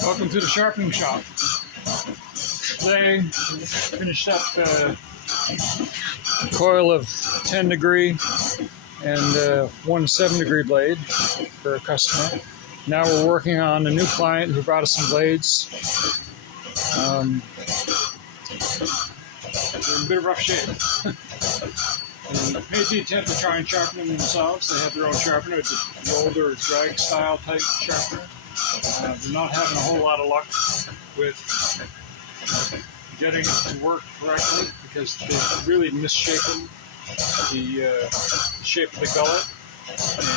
Welcome to the sharpening shop. Today, we finished up a coil of 10 degree and one 7 degree blade for a customer. Now we're working on a new client who brought us some blades. They're in a bit of rough shape. They made the attempt to try and sharpen them themselves. They have their own sharpener. It's an older drag style type sharpener. They're not having a whole lot of luck with getting it to work correctly because they've really misshapen the shape of the gullet,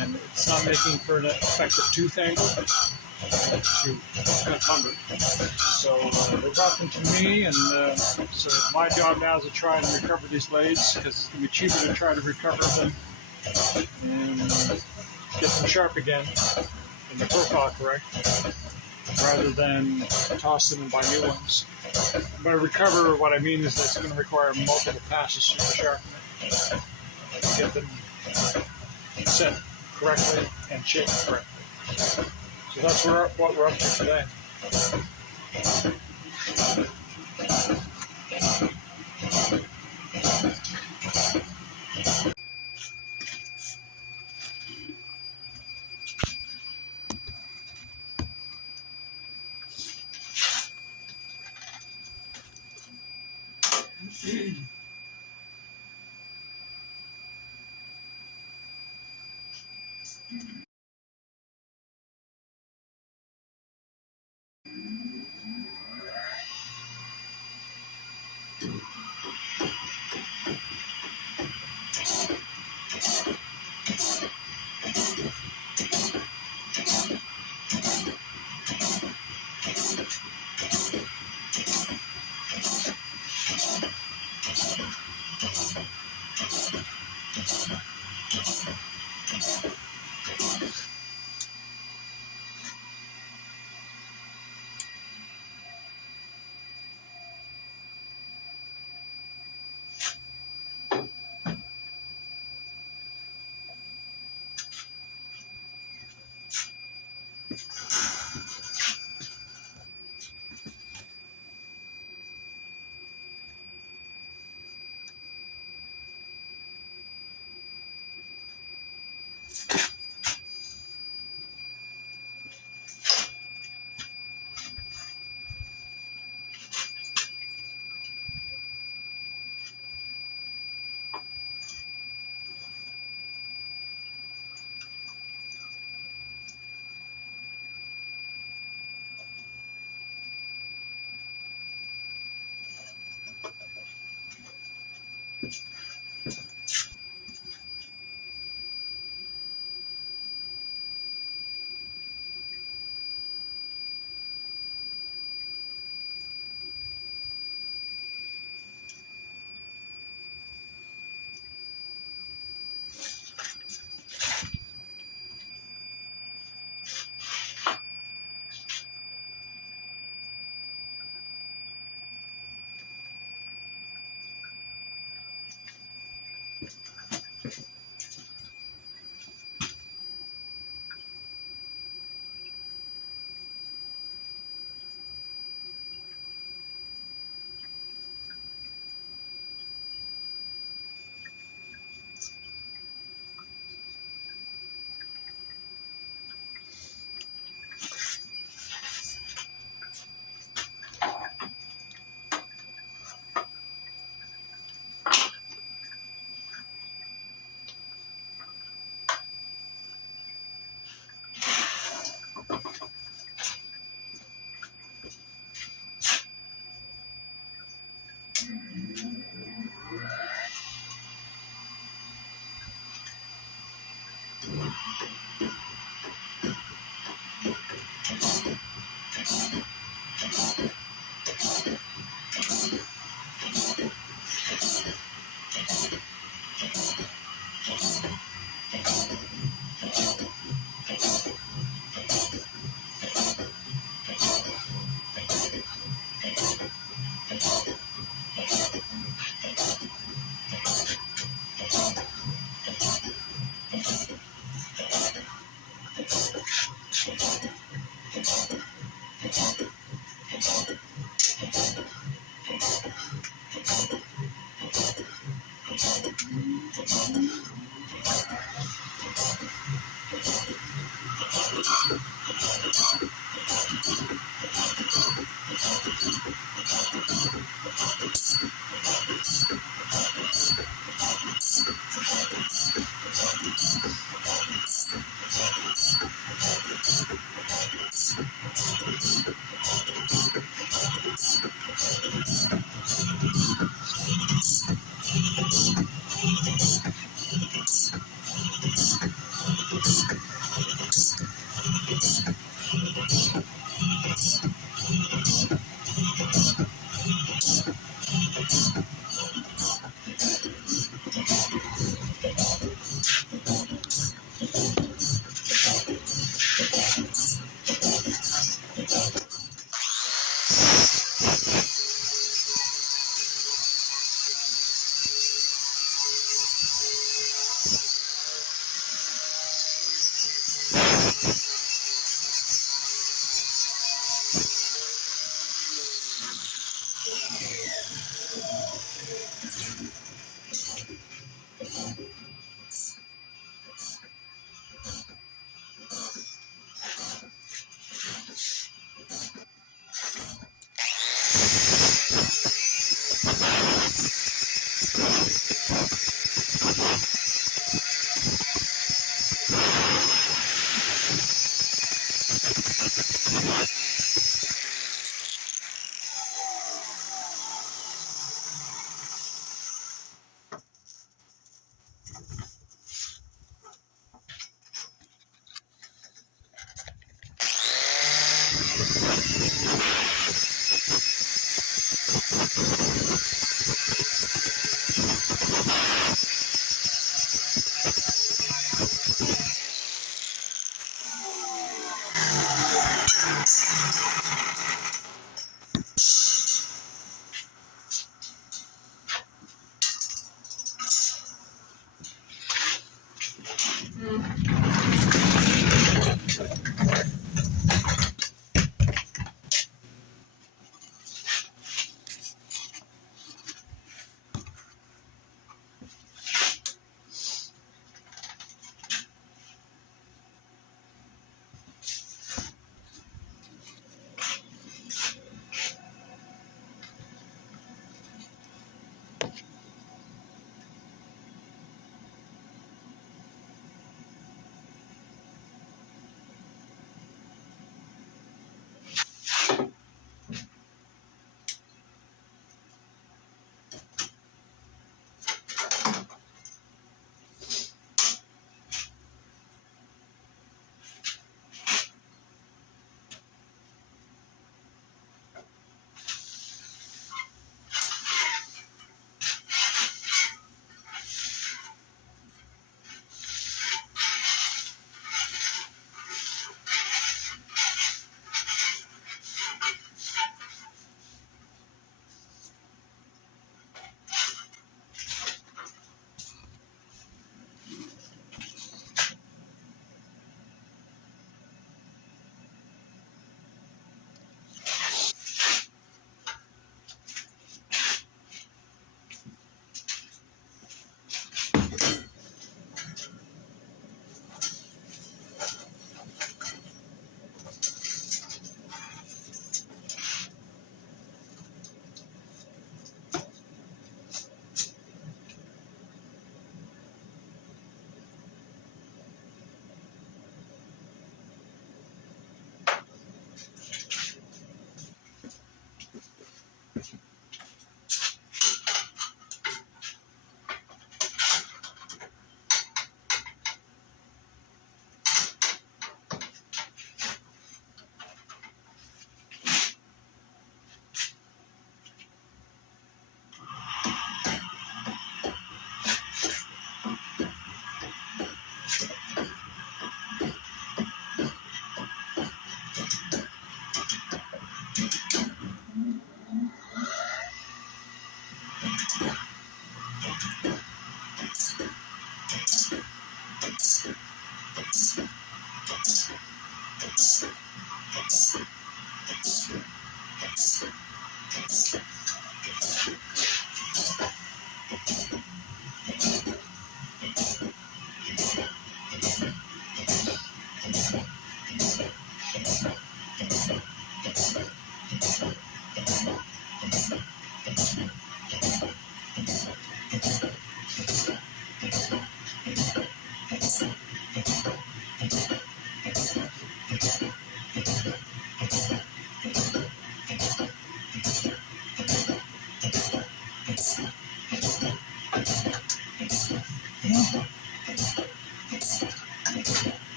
and it's not making for an effective tooth angle to cut lumber. So they brought them to me, and so my job now is to try and recover these blades because it's going to be cheaper to try to recover them and get them sharp again and the profile correct, rather than toss them and buy new ones. By recover, what I mean is that it's going to require multiple passes through the sharpener to get them set correctly and shaped correctly. So that's what we're up to today.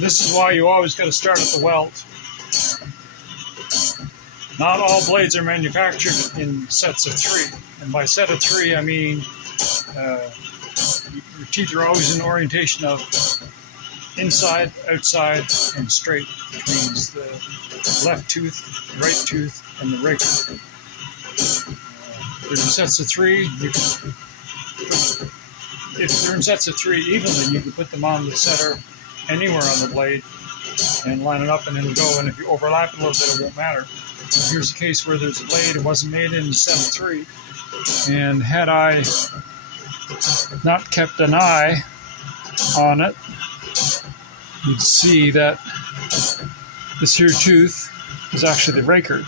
This is why you always got to start at the welt. Not all blades are manufactured in sets of 3. And by set of 3, I mean your teeth are always in the orientation of inside, outside, and straight, which means the left tooth, right tooth, and the raker. There's sets of 3. If they're in sets of 3 evenly, you can put them on the setter anywhere on the blade and line it up, and it'll go. And if you overlap it a little bit, it won't matter. So here's a case where there's a blade, it wasn't made in set of 3, and had I not kept an eye on it, you'd see that this here tooth is actually the raker,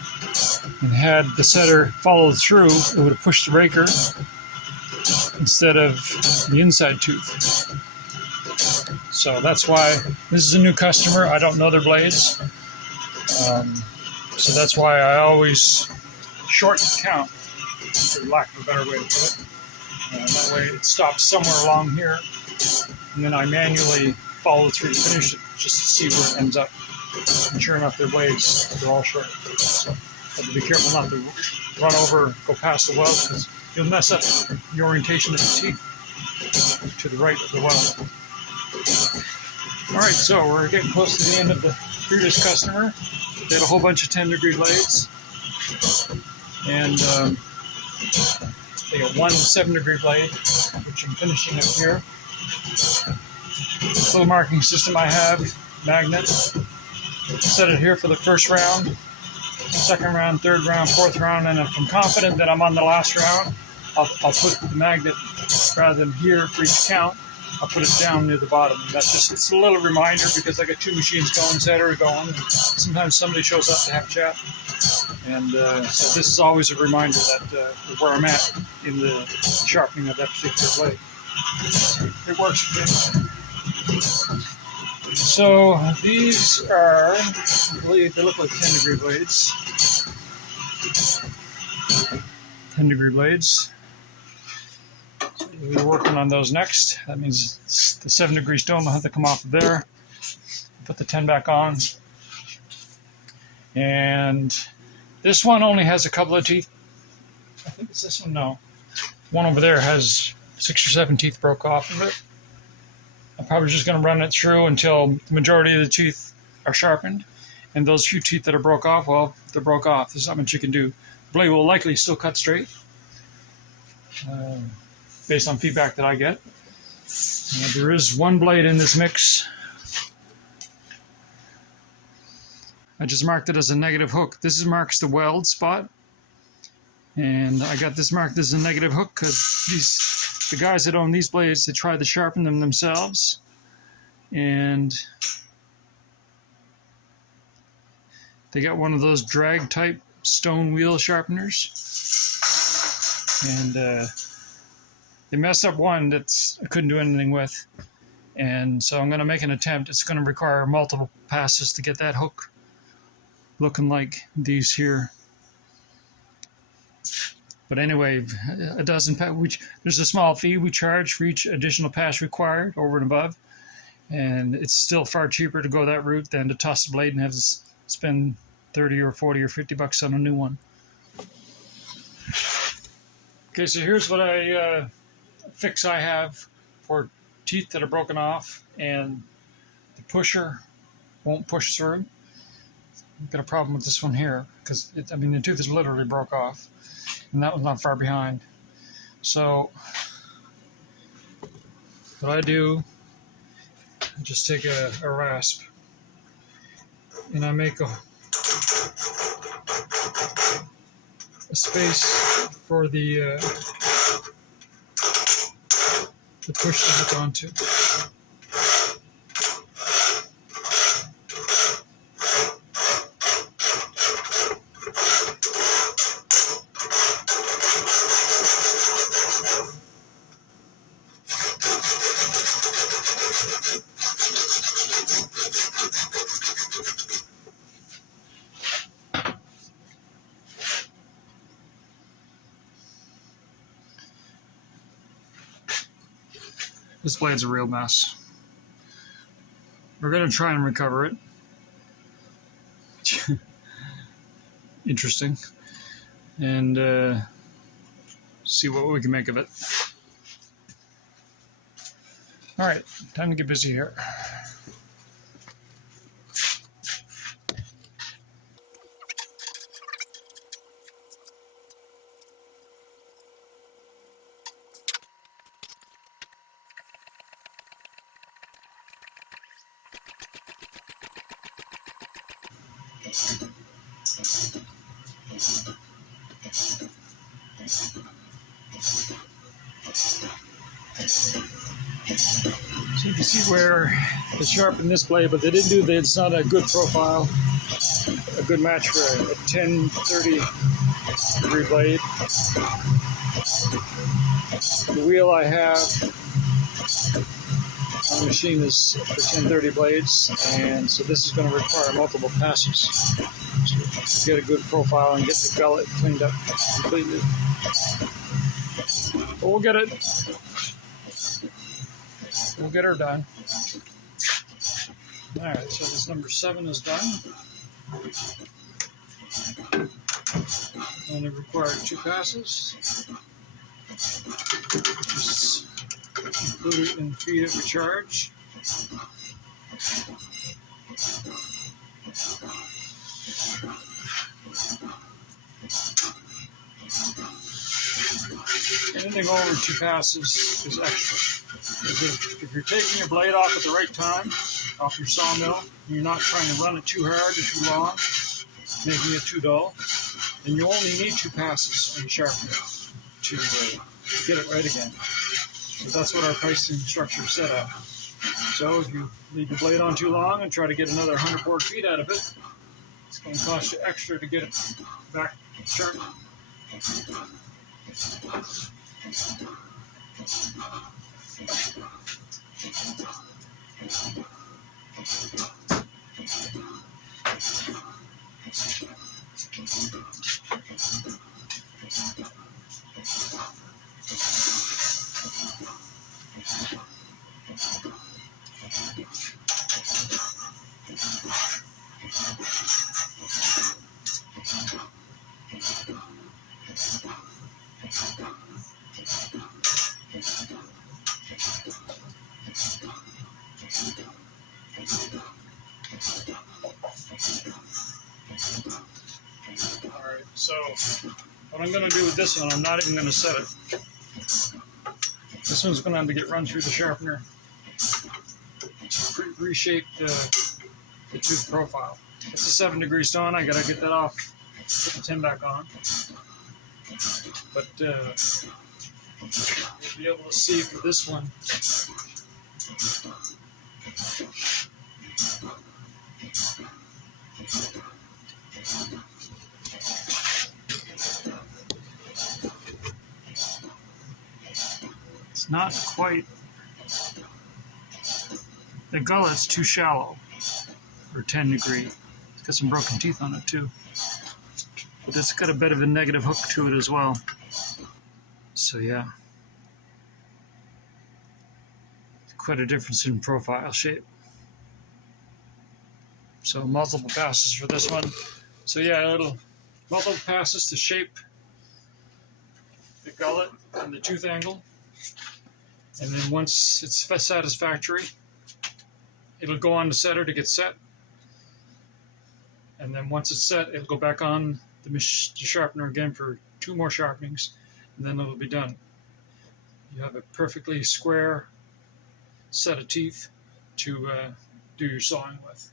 and had the setter followed through, it would have pushed the raker instead of the inside tooth. So that's why this is a new customer. I don't know their blades. So that's why I always shorten the count, for lack of a better way to put it. That way it stops somewhere along here, and then I manually follow through to finish it just to see where it ends up. And sure enough, their blades, they're all short. So have to be careful not to run over, go past the weld, because you'll mess up the orientation of the teeth to the right of the weld. All right, so we're getting close to the end of the previous customer. They had a whole bunch of 10-degree blades, and they got one 7-degree blade, which I'm finishing up here. Little marking system I have, magnet. Set it here for the first round, second round, third round, fourth round, and if I'm confident that I'm on the last round, I'll put the magnet, rather than here for each count, I'll put it down near the bottom. And that's just, it's a little reminder, because I got 2 machines going, setter going, and sometimes somebody shows up to have a chat. And so this is always a reminder that of where I'm at in the sharpening of that particular blade. It works for me. So these are, I believe they look like 10-degree blades. 10-degree blades. So we're working on those next. That means the 7-degree stone will have to come off of there. Put the 10 back on. And this one only has a couple of teeth. I think it's this one. No. One over there has 6 or 7 teeth broke off of it. I'm probably just going to run it through until the majority of the teeth are sharpened. And those few teeth that are broke off, well, they're broke off. There's not much you can do. The blade will likely still cut straight, based on feedback that I get. There is one blade in this mix. I just marked it as a negative hook. This marks the weld spot. And I got this marked as a negative hook because the guys that own these blades, they tried to sharpen them themselves. And they got one of those drag type stone wheel sharpeners. And they messed up one that I couldn't do anything with. And so I'm going to make an attempt. It's going to require multiple passes to get that hook looking like these here. But anyway, a dozen there's a small fee we charge for each additional pass required over and above. And it's still far cheaper to go that route than to toss the blade and have to spend 30 or 40 or 50 bucks on a new one. Okay, so here's what fix I have for teeth that are broken off and the pusher won't push through. I've got a problem with this one here because the tooth is literally broke off, and that one's not far behind. So what I do, I just take a rasp and I make a space for the push to hook onto. This blade's a real mess. We're going to try and recover it. Interesting. And see what we can make of it. All right, time to get busy here. So you can see where they sharpened this blade, but they didn't do that. It's not a good profile, a good match for a 10-30 degree blade. The wheel I have on the machine is for 10-30 blades, and so this is going to require multiple passes to get a good profile and get the gullet cleaned up completely. But we'll get it. We'll get her done. All right, so this number 7 is done. Only required 2 passes. Just include it in feed it recharge. Anything over 2 passes is extra. If you're taking your blade off at the right time, off your sawmill, and you're not trying to run it too hard or too long, making it too dull, then you only need 2 passes on your sharpener to get it right again. So that's what our pricing structure is set at. So if you leave your blade on too long and try to get another 100 board feet out of it, it's going to cost you extra to get it back sharp. Alright, so what I'm going to do with this one, I'm not even going to set it. This one's going to have to get run through the sharpener to reshape the tooth profile. It's a 7 degree stone. I got to get that off, put the tin back on. But you'll be able to see for this one. It's not quite, the gullet's too shallow for 10 degree. It's got some broken teeth on it too. But it's got a bit of a negative hook to it as well. So yeah. Quite a difference in profile shape. So multiple passes for this one. So yeah, it'll multiple passes to shape the gullet and the tooth angle. And then once it's satisfactory, it'll go on the setter to get set. And then once it's set, it'll go back on the sharpener again for 2 more sharpenings, and then it'll be done. You have a perfectly square set of teeth to do your sawing with.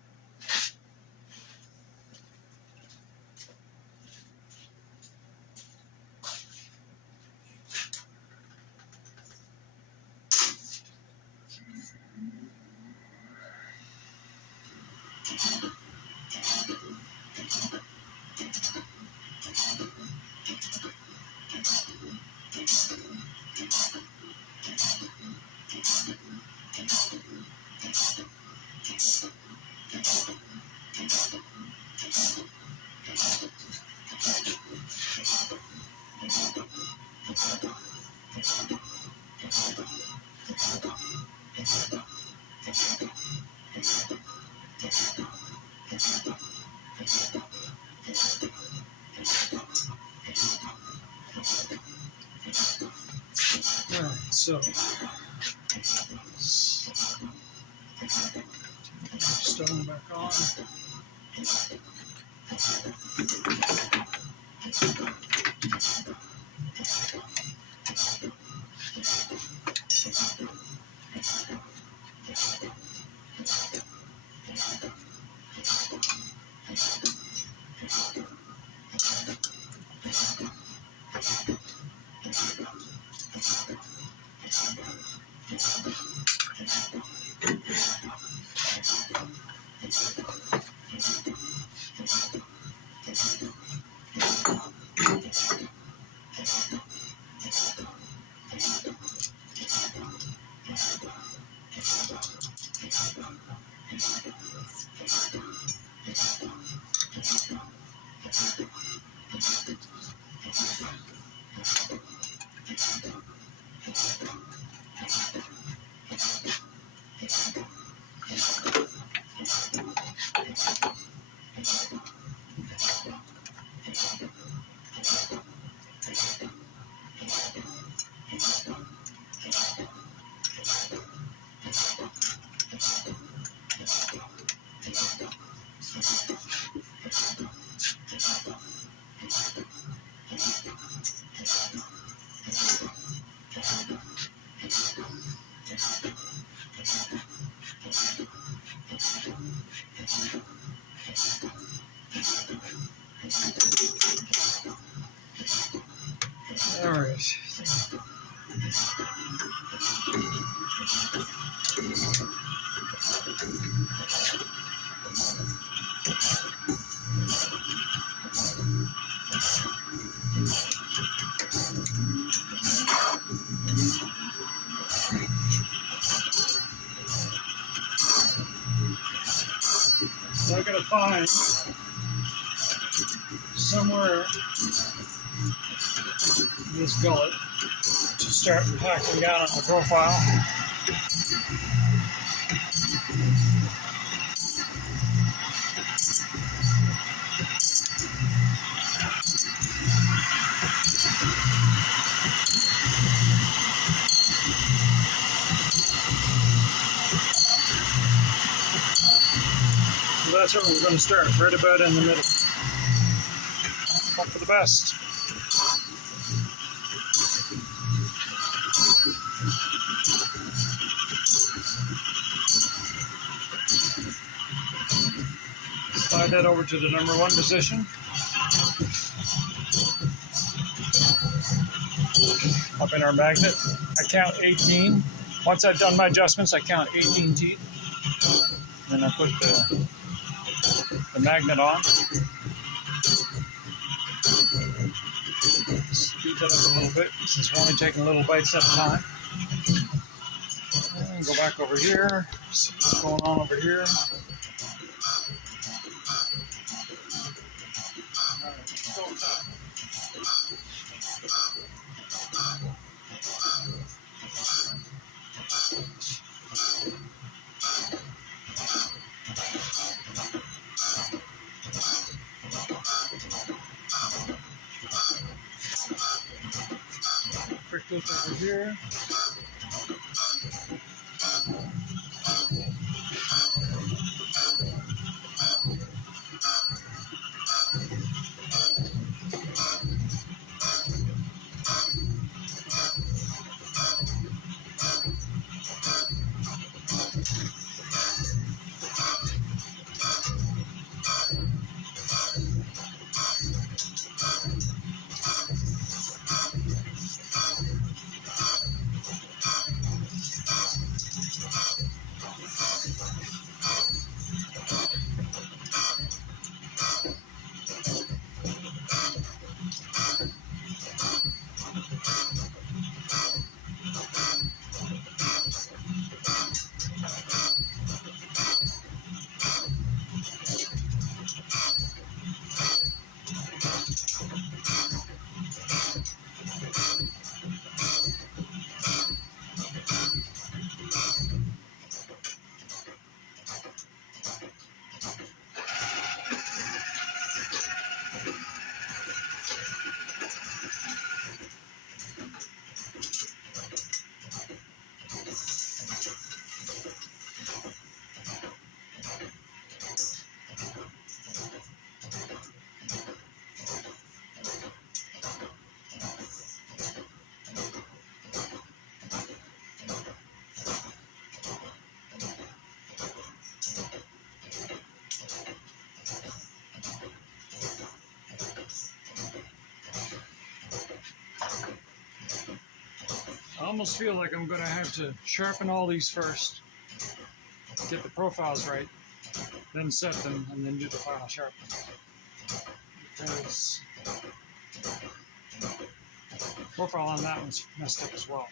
Alright, so stone back on. All right. So I'm going to find somewhere this gullet to start hacking down on the profile. So that's where we're going to start, right about in the middle. Hope for the best. Slide that over to the number 1 position. Up in our magnet, I count 18. Once I've done my adjustments, I count 18 teeth. Then I put the magnet on. Speed that up a little bit since we're only taking little bites at a time. And go back over here, see what's going on over here. Quick look over here. almost feel like I'm going to have to sharpen all these first, get the profiles right, then set them, and then do the final sharpening. Because the profile on that one's messed up as well.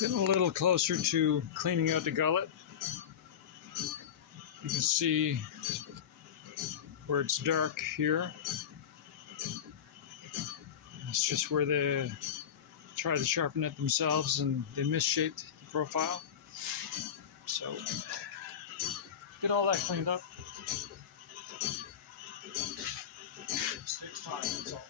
Getting a little closer to cleaning out the gullet. You can see where it's dark here. It's just where they tried to sharpen it themselves and they misshaped the profile. So get all that cleaned up. It takes time, that's all.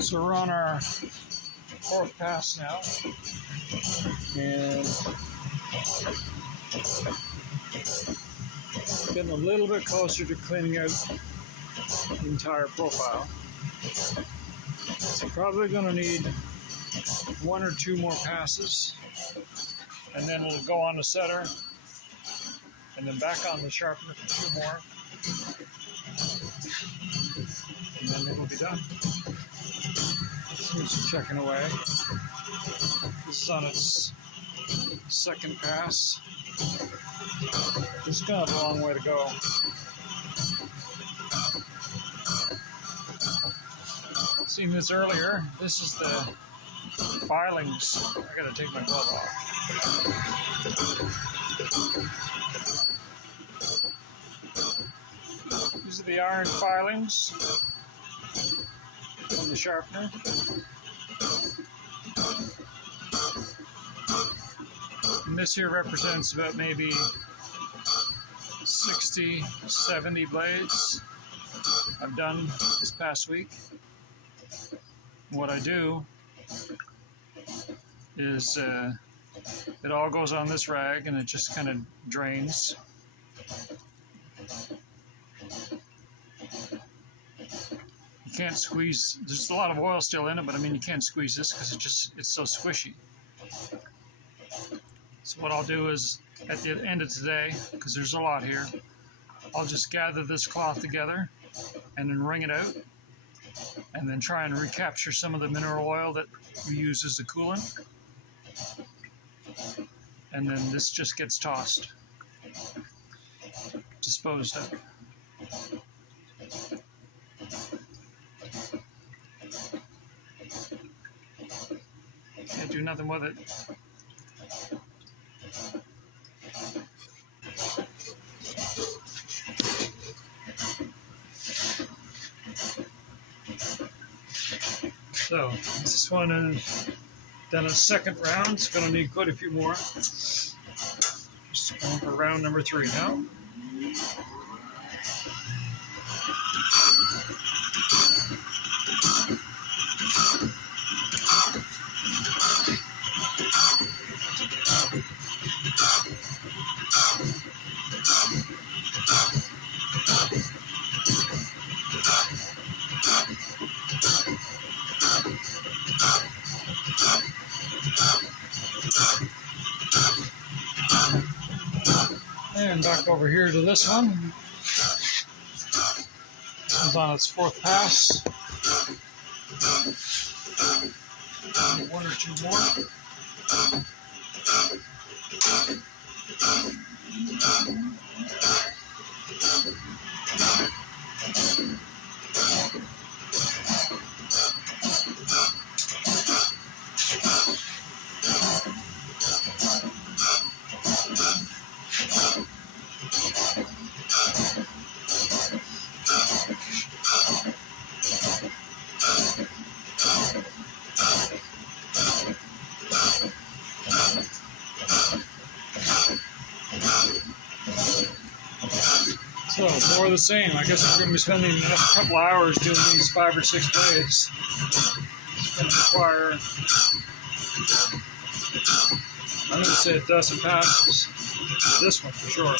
So we're on our fourth pass now, and getting a little bit closer to cleaning out the entire profile. So probably going to need one or two more passes, and then we'll go on the setter, and then back on the sharpener for two more, and then it'll be done. It's checking away. This is on its second pass. It's got a long way to go. Seen this earlier. This is the filings. I gotta take my glove off. These are the iron filings on the sharpener. And this here represents about maybe 60, 70 blades I've done this past week. What I do is it all goes on this rag and it just kind of drains. You can't squeeze, there's a lot of oil still in it, but I mean you can't squeeze this because it's so squishy. So what I'll do is at the end of today, because there's a lot here, I'll just gather this cloth together and then wring it out and then try and recapture some of the mineral oil that we use as a coolant. And then this just gets tossed, disposed of. Can't do nothing with it. So this one is Then a second round. It's going to need quite a few more. Just going for round number 3 now. And back over here to this one. This one's on its 4th pass. 1 or 2 more. So, more of the same. I guess we're going to be spending a couple hours doing these 5 or 6 blades. It's going to require, I'm going to say, a dozen passes. This one for sure.